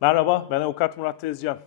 Merhaba, ben Avukat Murat Tezcan.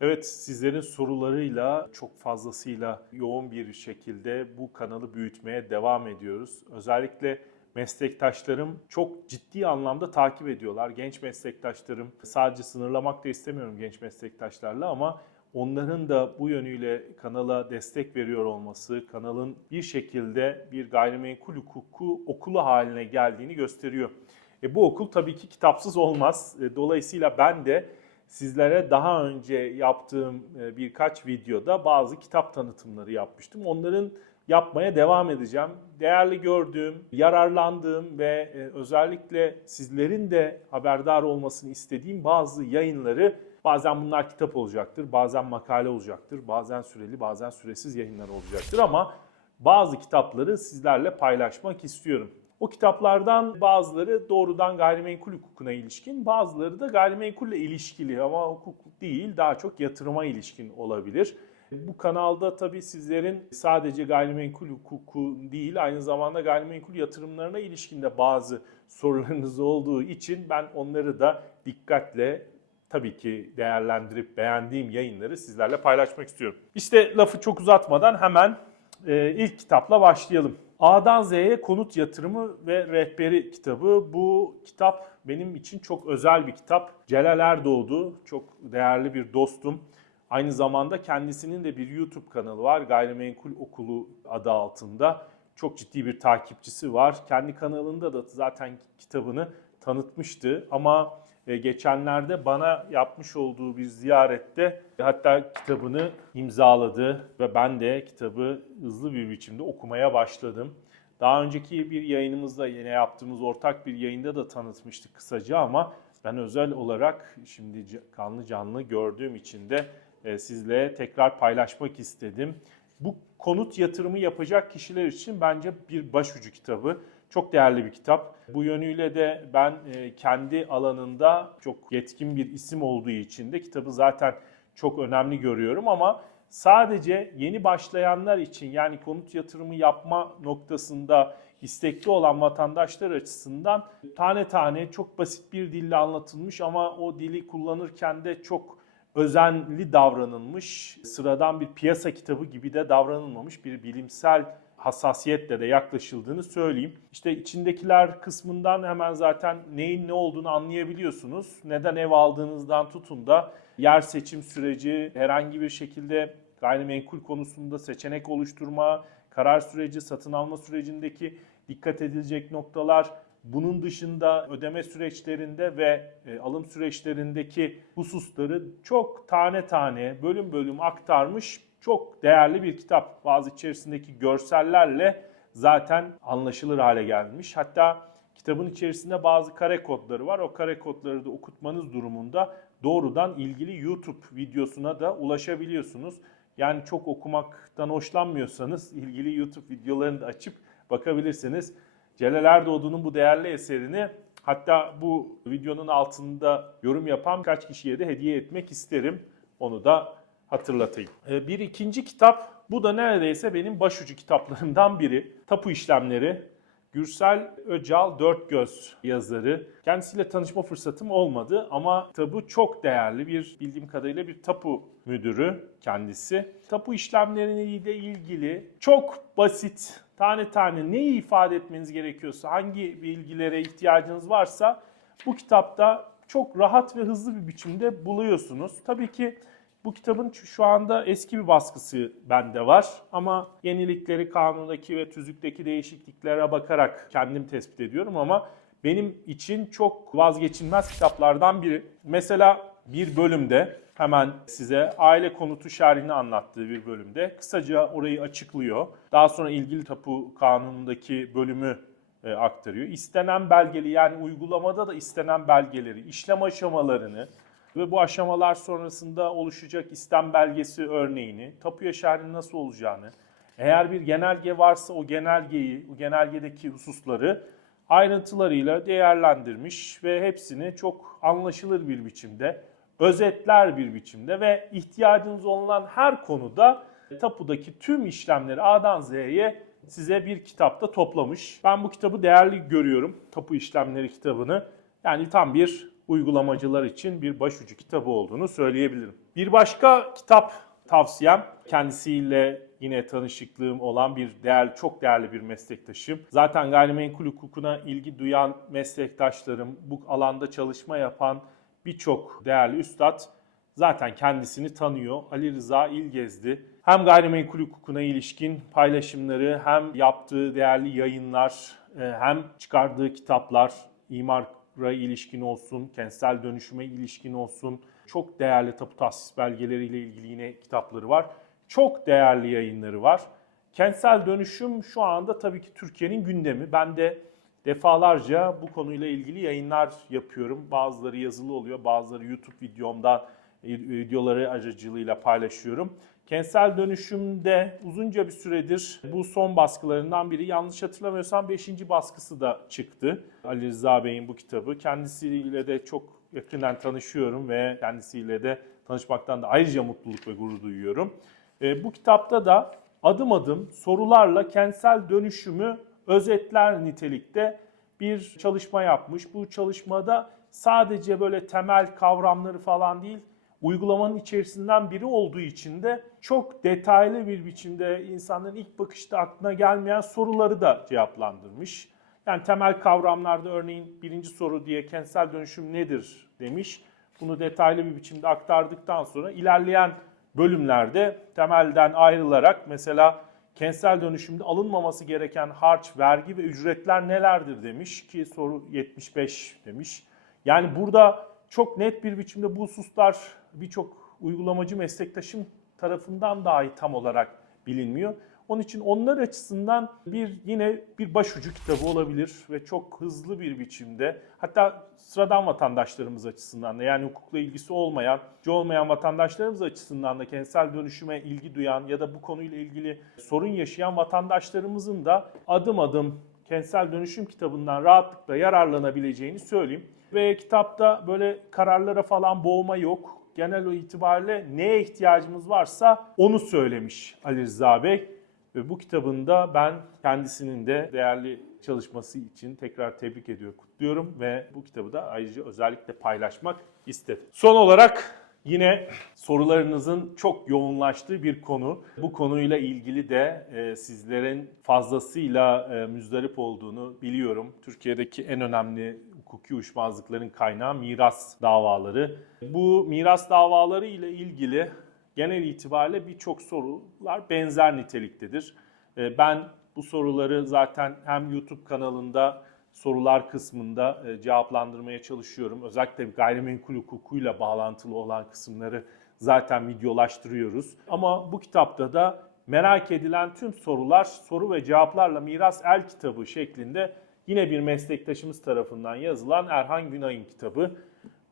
Evet, sizlerin sorularıyla çok fazlasıyla yoğun bir şekilde bu kanalı büyütmeye devam ediyoruz. Özellikle meslektaşlarım çok ciddi anlamda takip ediyorlar. Genç meslektaşlarım, sadece sınırlamak da istemiyorum genç meslektaşlarla ama onların da bu yönüyle kanala destek veriyor olması, kanalın bir şekilde bir gayrimenkul hukuku okulu haline geldiğini gösteriyor. E, bu okul tabii ki kitapsız olmaz. E, dolayısıyla ben de sizlere daha önce yaptığım e, birkaç videoda bazı kitap tanıtımları yapmıştım. Onların yapmaya devam edeceğim. Değerli gördüğüm, yararlandığım ve e, özellikle sizlerin de haberdar olmasını istediğim bazı yayınları bazen bunlar kitap olacaktır, bazen makale olacaktır, bazen süreli, bazen süresiz yayınlar olacaktır ama bazı kitapları sizlerle paylaşmak istiyorum. O kitaplardan bazıları doğrudan gayrimenkul hukukuna ilişkin, bazıları da gayrimenkulle ilişkili ama hukuk değil, daha çok yatırıma ilişkin olabilir. Bu kanalda tabii sizlerin sadece gayrimenkul hukuku değil, aynı zamanda gayrimenkul yatırımlarına ilişkin de bazı sorularınız olduğu için ben onları da dikkatle tabii ki değerlendirip beğendiğim yayınları sizlerle paylaşmak istiyorum. İşte lafı çok uzatmadan hemen e, ilk kitapla başlayalım. A'dan Z'ye konut yatırımı ve rehberi kitabı. Bu kitap benim için çok özel bir kitap. Celal Erdoğdu çok değerli bir dostum. Aynı zamanda kendisinin de bir YouTube kanalı var. Gayrimenkul Okulu adı altında. Çok ciddi bir takipçisi var. Kendi kanalında da zaten kitabını tanıtmıştı ama geçenlerde bana yapmış olduğu bir ziyarette hatta kitabını imzaladı ve ben de kitabı hızlı bir biçimde okumaya başladım. Daha önceki bir yayınımızda yine yaptığımız ortak bir yayında da tanıtmıştık kısaca ama ben özel olarak şimdi kanlı canlı gördüğüm için de e, sizle tekrar paylaşmak istedim. Bu konut yatırımı yapacak kişiler için bence bir başucu kitabı. Çok değerli bir kitap. Bu yönüyle de ben e, kendi alanında çok yetkin bir isim olduğu için de kitabı zaten çok önemli görüyorum ama sadece yeni başlayanlar için yani konut yatırımı yapma noktasında istekli olan vatandaşlar açısından tane tane çok basit bir dille anlatılmış ama o dili kullanırken de çok özenli davranılmış, sıradan bir piyasa kitabı gibi de davranılmamış bir bilimsel hassasiyetle de yaklaşıldığını söyleyeyim. İşte içindekiler kısmından hemen zaten neyin ne olduğunu anlayabiliyorsunuz. Neden ev aldığınızdan tutun da yer seçim süreci, herhangi bir şekilde gayrimenkul konusunda seçenek oluşturma, karar süreci, satın alma sürecindeki dikkat edilecek noktalar, bunun dışında ödeme süreçlerinde ve e, alım süreçlerindeki hususları çok tane tane, bölüm bölüm aktarmış çok değerli bir kitap. Bazı içerisindeki görsellerle zaten anlaşılır hale gelmiş. Hatta kitabın içerisinde bazı kare kodları var. O kare kodları da okutmanız durumunda doğrudan ilgili YouTube videosuna da ulaşabiliyorsunuz. Yani çok okumaktan hoşlanmıyorsanız ilgili YouTube videolarını da açıp bakabilirsiniz. Celal Erdoğdu'nun bu değerli eserini hatta bu videonun altında yorum yapan kaç kişiye de hediye etmek isterim. Onu da hatırlatayım. Ee, Bir ikinci kitap, bu da neredeyse benim başucu kitaplarımdan biri. Tapu İşlemleri. Gürsel Öcal Dörtgöz yazarı. Kendisiyle tanışma fırsatım olmadı ama kitabı çok değerli bir bildiğim kadarıyla bir tapu müdürü kendisi. Tapu işlemleriyle ilgili çok basit tane tane neyi ifade etmeniz gerekiyorsa, hangi bilgilere ihtiyacınız varsa bu kitapta çok rahat ve hızlı bir biçimde buluyorsunuz. Tabii ki bu kitabın şu anda eski bir baskısı bende var ama yenilikleri kanundaki ve tüzükteki değişikliklere bakarak kendim tespit ediyorum ama benim için çok vazgeçilmez kitaplardan biri. Mesela bir bölümde hemen size aile konutu şerhini anlattığı bir bölümde kısaca orayı açıklıyor. Daha sonra ilgili tapu kanunundaki bölümü e, aktarıyor. İstenen belgeli yani uygulamada da istenen belgeleri, işlem aşamalarını, ve bu aşamalar sonrasında oluşacak istem belgesi örneğini, tapuya şerhinin nasıl olacağını, eğer bir genelge varsa o genelgeyi, o genelgedeki hususları ayrıntılarıyla değerlendirmiş ve hepsini çok anlaşılır bir biçimde, özetler bir biçimde ve ihtiyacınız olan her konuda tapudaki tüm işlemleri A'dan Z'ye size bir kitapta toplamış. Ben bu kitabı değerli görüyorum, tapu işlemleri kitabını. Yani tam bir uygulamacılar için bir başucu kitabı olduğunu söyleyebilirim. Bir başka kitap tavsiyem kendisiyle yine tanışıklığım olan bir değerli, çok değerli bir meslektaşım. Zaten gayrimenkul hukukuna ilgi duyan meslektaşlarım, bu alanda çalışma yapan birçok değerli üstad zaten kendisini tanıyor. Ali Rıza İlgezdi. Hem gayrimenkul hukukuna ilişkin paylaşımları hem yaptığı değerli yayınlar e, hem çıkardığı kitaplar imara ilişkin olsun, kentsel dönüşüme ilişkin olsun çok değerli tapu tahsis belgeleriyle ilgili yine kitapları var. Çok değerli yayınları var. Kentsel dönüşüm şu anda tabii ki Türkiye'nin gündemi. Ben de defalarca bu konuyla ilgili yayınlar yapıyorum. Bazıları yazılı oluyor, bazıları YouTube videomda videoları aracılığıyla paylaşıyorum. Kentsel dönüşümde uzunca bir süredir bu son baskılarından biri yanlış hatırlamıyorsam 5. baskısı da çıktı. Ali Rıza Bey'in bu kitabı. Kendisiyle de çok yakından tanışıyorum ve kendisiyle de tanışmaktan da ayrıca mutluluk ve gurur duyuyorum. E, bu kitapta da adım adım sorularla kentsel dönüşümü özetler nitelikte bir çalışma yapmış. Bu çalışmada sadece böyle temel kavramları falan değil, uygulamanın içerisinden biri olduğu için de çok detaylı bir biçimde insanların ilk bakışta aklına gelmeyen soruları da cevaplandırmış. Yani temel kavramlarda örneğin birinci soru diye kentsel dönüşüm nedir demiş. Bunu detaylı bir biçimde aktardıktan sonra ilerleyen bölümlerde temelden ayrılarak mesela kentsel dönüşümde alınmaması gereken harç, vergi ve ücretler nelerdir demiş ki soru 75 demiş. Yani burada çok net bir biçimde bu hususlar birçok uygulamacı meslektaşım tarafından dahi tam olarak bilinmiyor. Onun için onlar açısından bir yine bir başucu kitabı olabilir ve çok hızlı bir biçimde hatta sıradan vatandaşlarımız açısından da yani hukukla ilgisi olmayan, olmayan vatandaşlarımız açısından da kentsel dönüşüme ilgi duyan ya da bu konuyla ilgili sorun yaşayan vatandaşlarımızın da adım adım kentsel dönüşüm kitabından rahatlıkla yararlanabileceğini söyleyeyim. Ve kitapta böyle kararlara falan boğma yok. Genel itibariyle neye ihtiyacımız varsa onu söylemiş Ali Rıza Bey. Ve bu kitabında ben kendisinin de değerli çalışması için tekrar tebrik ediyor, kutluyorum ve bu kitabı da ayrıca özellikle paylaşmak istedim. Son olarak Yine sorularınızın çok yoğunlaştığı bir konu. Bu konuyla ilgili de e, sizlerin fazlasıyla e, müzdarip olduğunu biliyorum. Türkiye'deki en önemli hukuki uyuşmazlıkların kaynağı miras davaları. Bu miras davaları ile ilgili genel itibariyle birçok sorular benzer niteliktedir. E, ben bu soruları zaten hem YouTube kanalında sorular kısmında e, cevaplandırmaya çalışıyorum. Özellikle gayrimenkul hukukuyla bağlantılı olan kısımları zaten videolaştırıyoruz. Ama bu kitapta da merak edilen tüm sorular soru ve cevaplarla miras el kitabı şeklinde yine bir meslektaşımız tarafından yazılan Erhan Günay'ın kitabı.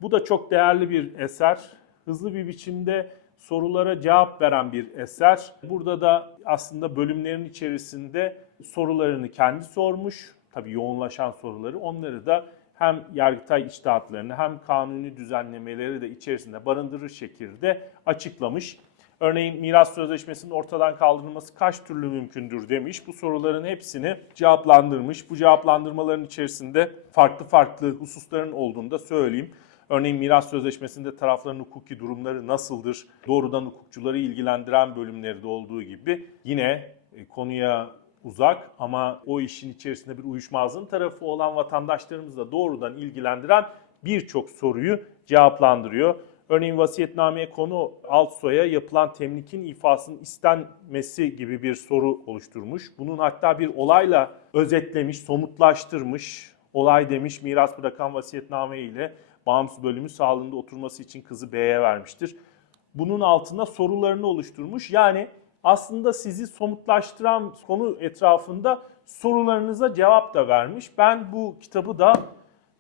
Bu da çok değerli bir eser. Hızlı bir biçimde sorulara cevap veren bir eser. Burada da aslında bölümlerin içerisinde sorularını kendi sormuş tabii yoğunlaşan soruları onları da hem yargıtay içtihatlarını hem kanuni düzenlemeleri de içerisinde barındırır şekilde açıklamış. Örneğin miras sözleşmesinin ortadan kaldırılması kaç türlü mümkündür demiş. Bu soruların hepsini cevaplandırmış. Bu cevaplandırmaların içerisinde farklı farklı hususların olduğunu da söyleyeyim. Örneğin miras sözleşmesinde tarafların hukuki durumları nasıldır? Doğrudan hukukçuları ilgilendiren bölümleri de olduğu gibi yine e, konuya uzak ama o işin içerisinde bir uyuşmazlığın tarafı olan vatandaşlarımızla doğrudan ilgilendiren birçok soruyu cevaplandırıyor. Örneğin vasiyetnameye konu alt soya yapılan temlikin ifasının istenmesi gibi bir soru oluşturmuş. Bunun hatta bir olayla özetlemiş, somutlaştırmış. Olay demiş miras bırakan vasiyetname ile bağımsız bölümü sağlığında oturması için kızı B'ye vermiştir. Bunun altında sorularını oluşturmuş. Yani aslında sizi somutlaştıran konu etrafında sorularınıza cevap da vermiş. Ben bu kitabı da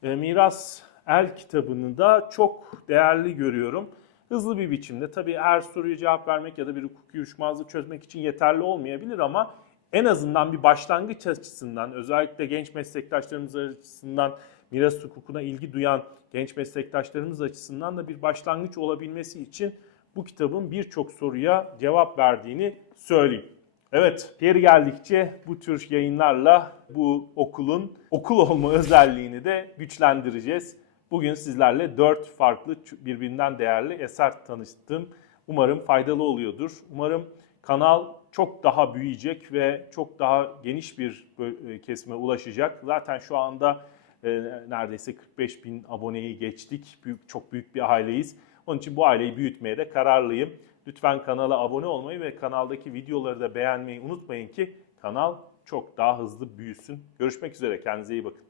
e, Miras El kitabını da çok değerli görüyorum. Hızlı bir biçimde tabii her soruya cevap vermek ya da bir hukuki uyuşmazlığı çözmek için yeterli olmayabilir ama en azından bir başlangıç açısından özellikle genç meslektaşlarımız açısından miras hukukuna ilgi duyan genç meslektaşlarımız açısından da bir başlangıç olabilmesi için bu kitabın birçok soruya cevap verdiğini söyleyeyim. Evet, geri geldikçe bu tür yayınlarla bu okulun okul olma özelliğini de güçlendireceğiz. Bugün sizlerle 4 farklı birbirinden değerli eser tanıştım. Umarım faydalı oluyordur. Umarım kanal çok daha büyüyecek ve çok daha geniş bir e, kesime ulaşacak. Zaten şu anda e, neredeyse 45 bin aboneyi geçtik. Büyük, çok büyük bir aileyiz. Onun için bu aileyi büyütmeye de kararlıyım. Lütfen kanala abone olmayı ve kanaldaki videoları da beğenmeyi unutmayın ki kanal çok daha hızlı büyüsün. Görüşmek üzere. Kendinize iyi bakın.